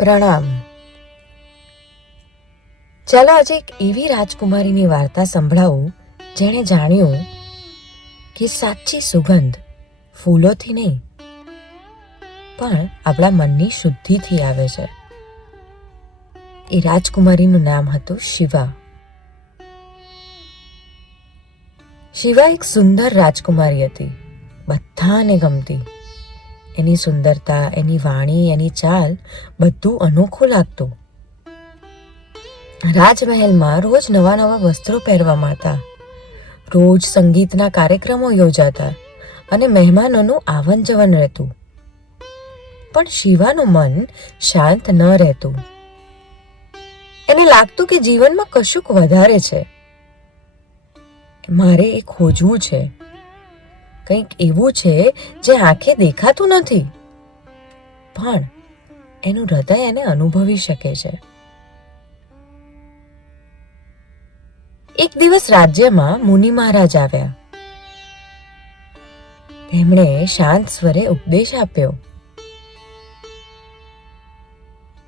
પ્રણામ. ચાલો આજે એક એવી રાજકુમારીની વાર્તા સંભળાવું, જેણે જાણ્યું કે સાચી સુગંધ ફૂલોથી નહીં, પણ આપણા મનની શુદ્ધિથી આવે છે. એ રાજકુમારીનું નામ હતું શિવા. શિવા એક સુંદર રાજકુમારી હતી, બધાને ગમતી. એની સુંદરતા, એની વાણી, એની ચાલ બધું અનોખું લાગતું. રાજમહેલમાં રોજ નવા નવા વસ્ત્રો પહેરવામાં હતા રોજ સંગીતના કાર્યક્રમો યોજાતા અને મહેમાનોનું આવન જવન રહેતું. પણ શિવાનું મન શાંત ન રહેતું. એને લાગતું કે જીવનમાં કશુંક વધારે છે. મારે એ ખોજવું છે. કંઈક એવું છે જે આંખે દેખાતું નથી. પણ એનું હૃદય એને અનુભવી શકે છે. એક દિવસ રાજ્યમાં મુનિ મહારાજ આવ્યા. તેમણે શાંત સ્વરે ઉપદેશ આપ્યો.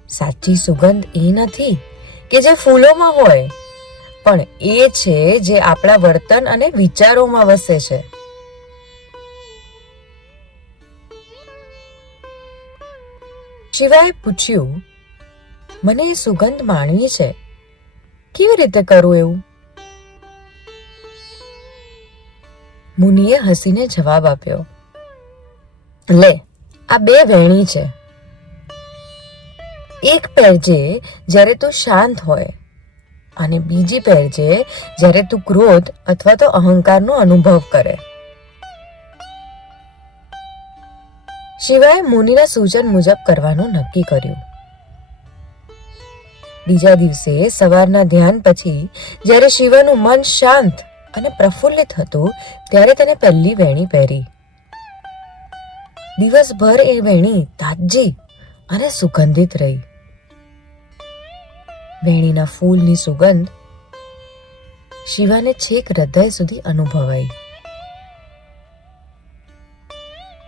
સાચી સુગંધ એ નથી કે જે ફૂલોમાં હોય, પણ એ છે જે આપણા વર્તન અને વિચારોમાં વસે છે. શિવાએ પૂછ્યું, મને એ સુગંધ માણવી છે. કેવી રીતે કરું એવું? મુનિએ હસીને જવાબ આપ્યો, લે, આ બે વેણી છે. એક પહેરજે જ્યારે તું શાંત હોય અને બીજી પહેરજે જ્યારે તું ક્રોધ અથવા તો અહંકારનો અનુભવ કરે. શિવાએ મુનિના સૂચન મુજબ કરવાનું નક્કી કર્યું. બીજા દિવસે સવારના ધ્યાન પછી જ્યારે શિવાનું મન શાંત અને પ્રફુલ્લિત હતું, ત્યારે તેને પહેલી વેણી પહેરી. દિવસભર એ વેણી તાજી અને સુગંધિત રહી. વેણીના ફૂલની સુગંધ શિવાને છેક હૃદય સુધી અનુભવાઈ.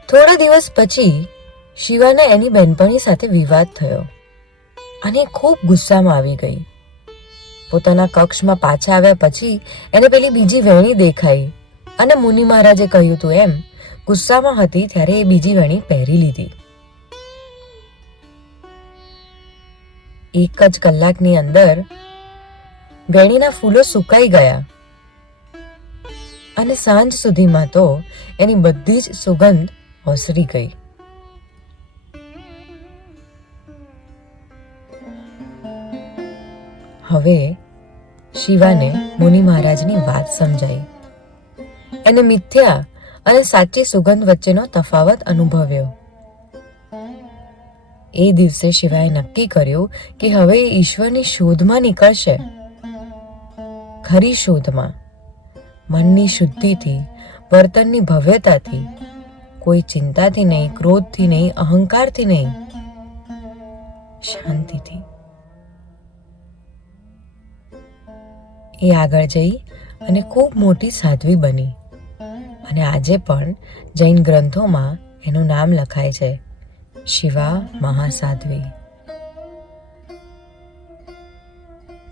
થોડા દિવસ પછી શિવાને એની બહેનપણી સાથે વિવાદ થયો અને ખૂબ ગુસ્સામાં આવી ગઈ. પોતાના કક્ષમાં પાછા આવ્યા પછી એને પેલી બીજી વેણી દેખાઈ અને મુનિ મહારાજે કહ્યું તું એમ, ગુસ્સામાં હતી ત્યારે એ બીજી વેણી પહેરી લીધી. એક જ કલાકની અંદર વેણીના ફૂલો સુકાઈ ગયા અને સાંજ સુધીમાં તો એની બધી જ સુગંધ ઓસરી ગઈ. હવે શિવાને મુનિ મહારાજની વાત સમજાઈ. એને મિથ્યા અને સાચી સુગંધ વચ્ચેનો તફાવત અનુભવ્યો. એ દિવસે શિવાએ નક્કી કર્યું કે હવે ઈશ્વરની શોધમાં નીકળશે. ખરી શોધમાં. મનની શુદ્ધિથી, વર્તનની ભવ્યતાથી કોઈ ચિંતાથી નહીં, ક્રોધથી નહીં, અહંકારથી નહીં. શાંતિથી. એ આગળ જઈ અને ખૂબ મોટી સાધ્વી બની. અને આજે પણ જૈન ગ્રંથોમાં એનું નામ લખાય છે, શિવા મહાસાધ્વી.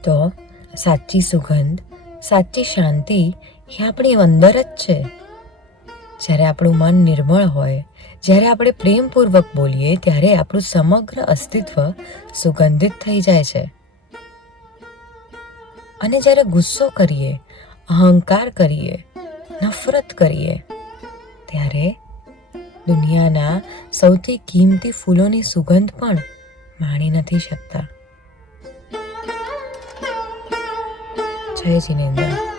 તો સાચી સુગંધ, સાચી શાંતિ એ આપણી અંદર જ છે. જ્યારે આપણું મન નિર્મળ હોય, જ્યારે આપણે પ્રેમપૂર્વક બોલીએ, ત્યારે આપણું સમગ્ર અસ્તિત્વ સુગંધિત થઈ જાય છે. અને જ્યારે ગુસ્સો કરીએ, અહંકાર કરીએ, નફરત કરીએ, ત્યારે દુનિયાના સૌથી કિંમતી ફૂલોની સુગંધ પણ માણી નથી શકતા. જય જિનેન્દ્ર.